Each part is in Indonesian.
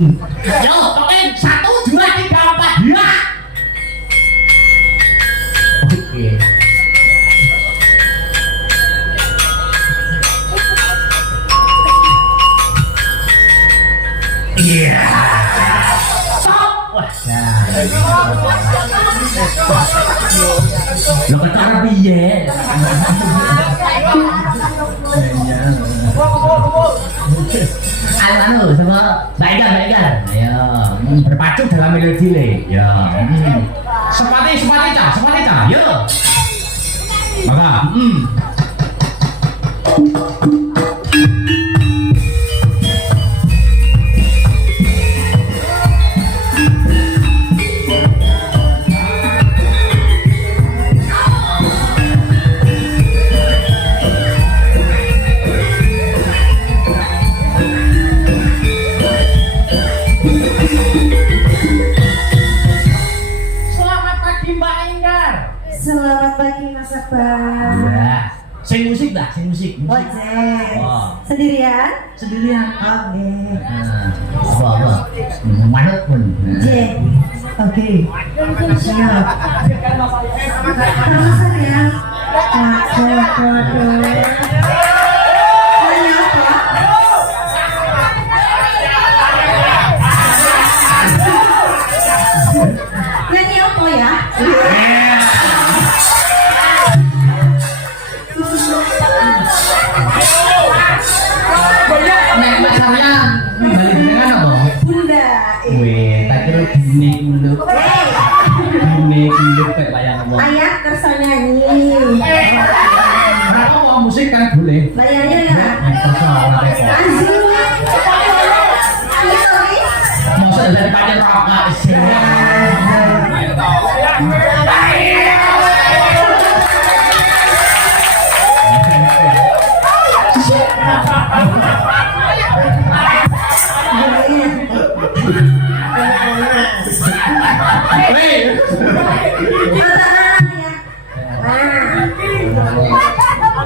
Yo, token 1, 2, 3, 4 ya. Oke. Iya. Wah, lo ketara piye? Anu, sama baikkan. Ayo, berpacu dalam melodi le. Ya. Sepati cah. Yo. Maka, Selamat pagi Mas Akbar. iya. Sing musik. Ojek. Oh. Sendirian? Sendirian. Oke. Apa? Manut pun. J. Oke. Siap. Terus ya. Nyanyi apa ya? Nek masalahnya balik dengan apa? Bunda. Weh, tak kira gini dulu. Gini kayak bayang apa? Ayah kersa nyanyi. Berapa uang musik kan boleh? Bayarnya ya. Anjing. Masa dari pacar rokok sih?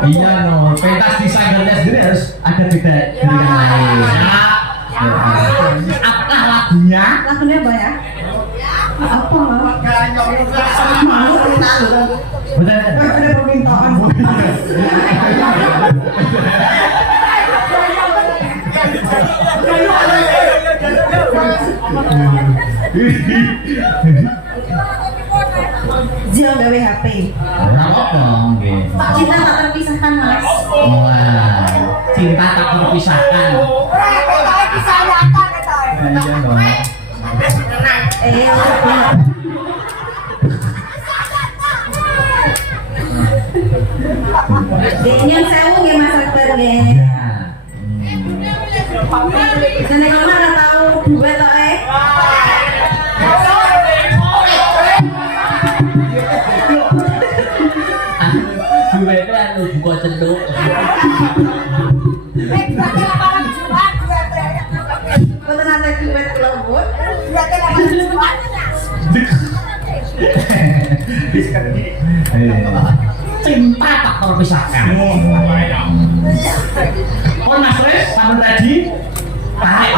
Iya no, pentas desainnya sendiri harus ada beda dari yang lain. Apa lagunya? Lagunya apa ya? Apa? Malu kita loh. Betul. Ada permintaan. Zio gawe HP. Apa nggih? Cinta tak terpisahkan Mas. Wah, cinta tak terpisahkan. Iya dong. Yang sewu nggih Mas Akbar nggih. Nenek mama ora tahu duet tok Duwe kan buka cenduk. Boten ate duet lembut. Cinta tak terpisahkan. Oh Mas Res, sampun ready? Tarik.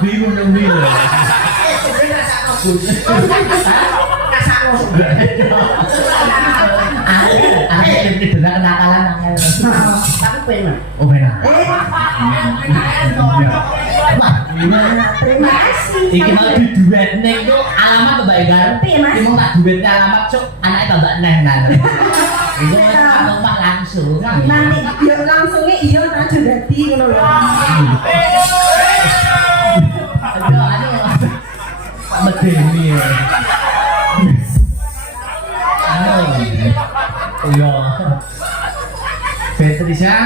Abi ngono kuwi lho. Aku ini dengar kenakalan angel. Tapi benar. Oh benar. Terima kasih. Iki mau diduet ning yo alamat to Mbak Egar. Piye, Mas? Iki mau tak duet alamat cuk anake tambah neh nang. Iku wis tak langsung. Nanti yo langsungnya iya aja dadi ngono lho. Aduh, aduh. Medeni ya. Iya. Patricia.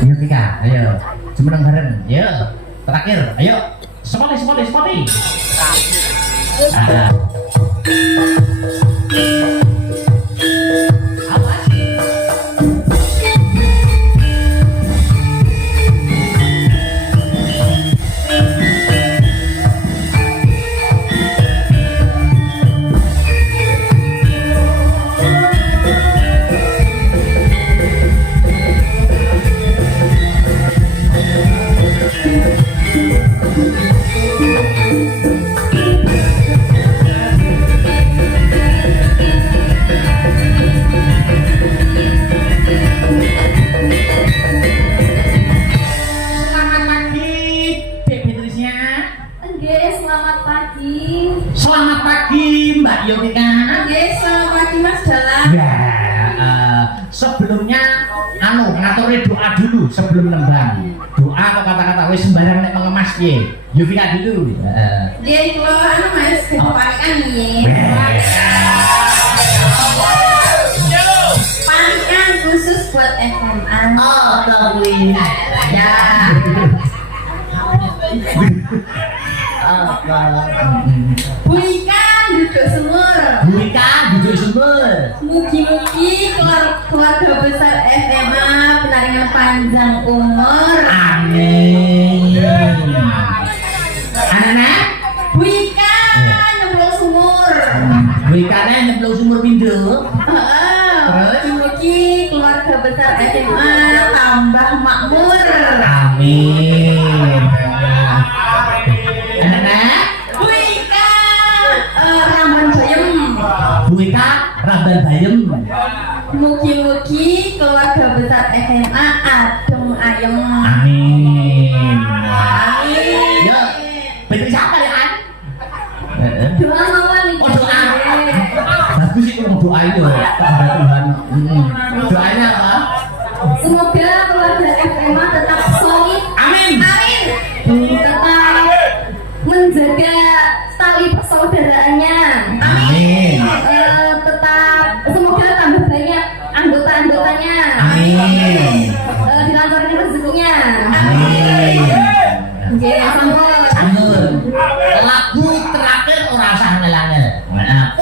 Ayo Tika, ayo. Semenang bareng. Ayo. Terakhir, ayo. Sepoti. Awas. Selamat pagi, Dek Patricia. Nggih, selamat pagi. Selamat pagi, Mbak Yonika. Nggih, selamat pagi Mas Dalang. Ya, sebelumnya ngaturi doa dulu sebelum nembang. Doa atau kata-kata wis sembarang nek mengemas piye? Yovika dulu. Nggih, kula Mas kepanikan nggih. Panikan khusus buat SMA. Oh, kuwi. Ya. Bu Ikan duduk semur. Yovika duduk sumber. Mugi-mugi keluarga besar SMA penaringan panjang umur. Amin. Anak-anak, Bu Ikan nyemplung sumur. Yovika nyemplung sumur pindho. Terus mugi keluarga besar SMA tambah makmur. Amin. Anak-anak, Bu Ikan Ramban Bayem. Yovika Ramban Bayem. Mugi-mugi keluarga besar SMA adem ayem. Amin. Amin. Yo, betul siapa ya kan? Doa mawon nih. Oh doa. Bagus itu mau doa itu kepada Tuhan. Doanya apa? Semoga keluarga SMA tetap solid. Amin. Amin. Tetap menjaga tali persaudaraannya. Amin. Tetap semoga tambah banyak anggota-anggotanya. Amin. Dilancarin rezekinya. Amin. Oke, sambung. Lagu terakhir ora usah ngelangel.